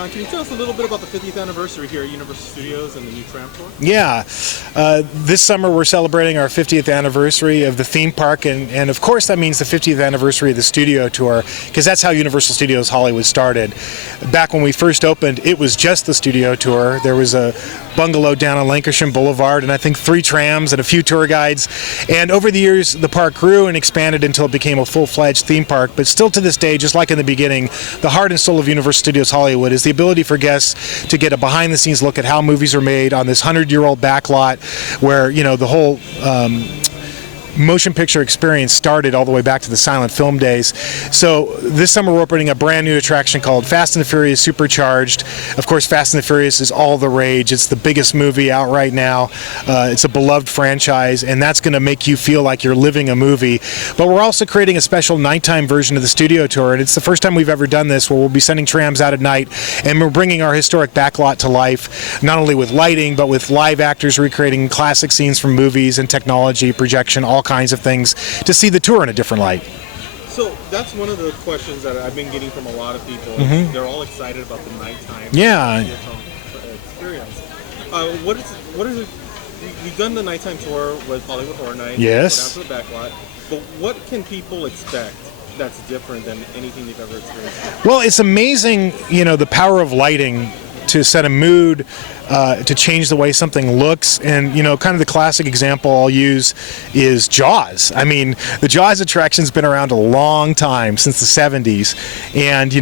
John, can you tell us a little bit about the 50th anniversary here at Universal Studios and the new Tram tour? Yeah, this summer we're celebrating our 50th anniversary of the theme park, and of course that means the 50th anniversary of the studio tour, because that's how Universal Studios Hollywood started. Back when we first opened, it was just the studio tour. There was a bungalow down on Lancashire Boulevard, and I think 3 trams and a few tour guides. And over the years, the park grew and expanded until it became a full-fledged theme park. But still to this day, just like in the beginning, the heart and soul of Universal Studios Hollywood is the ability for guests to get a behind-the-scenes look at how movies are made on this 100-year-old backlot, where, you know, the whole motion picture experience started all the way back to the silent film days. So this summer we're opening a brand new attraction called Fast and the Furious Supercharged. Of course, Fast and the Furious is all the rage. It's the biggest movie out right now. It's a beloved franchise, and that's going to make you feel like you're living a movie. But we're also creating a special nighttime version of the studio tour, and it's the first time we've ever done this, where we'll be sending trams out at night, and we're bringing our historic backlot to life, not only with lighting, but with live actors recreating classic scenes from movies and technology, projection, all kinds of things, to see the tour in a different light. So that's one of the questions that I've been getting from a lot of people. They're all excited about the nighttime experience. What is it? You've done the nighttime tour with Hollywood Horror Nights. Yes. Go down to the backlot. But what can people expect that's different than anything they've ever experienced? Well, it's amazing, you know, the power of lighting to set a mood, to change the way something looks. And, you know, kind of the classic example I'll use is Jaws. I mean, the Jaws attraction's been around a long time, since the 70s. And,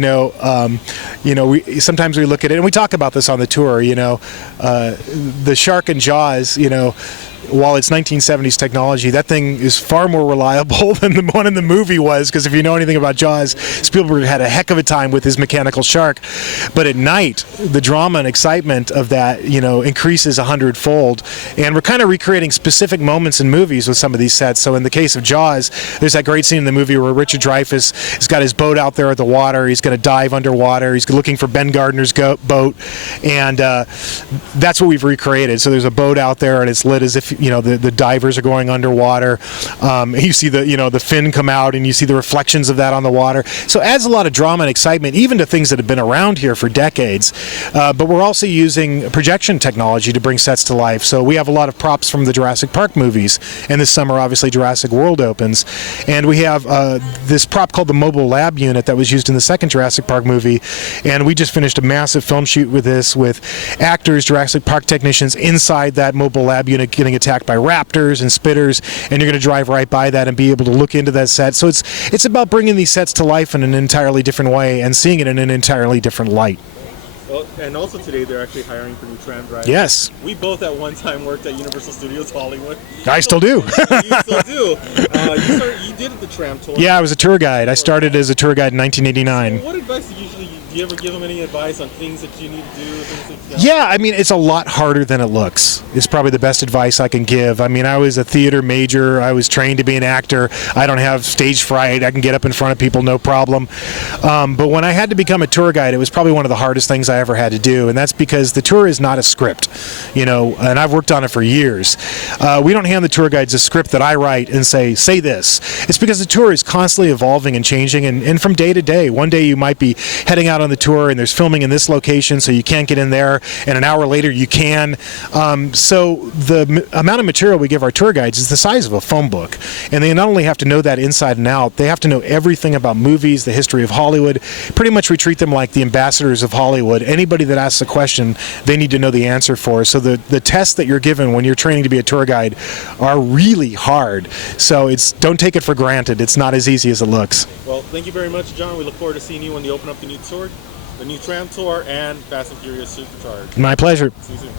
sometimes we look at it, and we talk about this on the tour, you know, the shark in Jaws, you know, while it's 1970s technology, that thing is far more reliable than the one in the movie was, because if you know anything about Jaws, Spielberg had a heck of a time with his mechanical shark. But at night, the drama and excitement of that, you know, increases 100-fold. And we're kind of recreating specific moments in movies with some of these sets. So in the case of Jaws, there's that great scene in the movie where Richard Dreyfuss has got his boat out there at the water. He's going to dive underwater. He's looking for Ben Gardner's boat. And that's what we've recreated. So there's a boat out there, and it's lit as if, you know, the divers are going underwater. You see the fin come out, and you see the reflections of that on the water. So it adds a lot of drama and excitement, even to things that have been around here for decades. But we're also using projection technology to bring sets to life. So we have a lot of props from the Jurassic Park movies, and this summer obviously Jurassic World opens. And we have this prop called the Mobile Lab Unit that was used in the second Jurassic Park movie. And we just finished a massive film shoot with this, with actors, Jurassic Park technicians inside that Mobile Lab Unit getting attacked by raptors and spitters, and you're going to drive right by that and be able to look into that set. So it's about bringing these sets to life in an entirely different way and seeing it in an entirely different light. Well, and also today they're actually hiring for new tram drivers. Yes. We both at one time worked at Universal Studios Hollywood. I still do. You still do. You did the tram tour. Yeah, I was a tour guide. I started as a tour guide in 1989. So what advice do you ever give them any advice on things that you need to do? Yeah, I mean, it's a lot harder than it looks. It's probably the best advice I can give. I mean, I was a theater major. I was trained to be an actor. I don't have stage fright. I can get up in front of people, no problem. But when I had to become a tour guide, it was probably one of the hardest things I ever had to do, and that's because the tour is not a script, you know, and I've worked on it for years. We don't hand the tour guides a script that I write and say this. It's because the tour is constantly evolving and changing, and from day to day. One day you might be heading out on the tour and there's filming in this location, so you can't get in there, and an hour later you can. So the amount of material we give our tour guides is the size of a phone book, and they not only have to know that inside and out, they have to know everything about movies, the history of Hollywood. Pretty much we treat them like the ambassadors of Hollywood. Anybody that asks a question, they need to know the answer for. So the tests that you're given when you're training to be a tour guide are really hard. So don't take it for granted. It's not as easy as it looks. Well, thank you very much, John. We look forward to seeing you when they open up the new tour, the new tram tour, and Fast and Furious Supercharged. My pleasure. See you soon.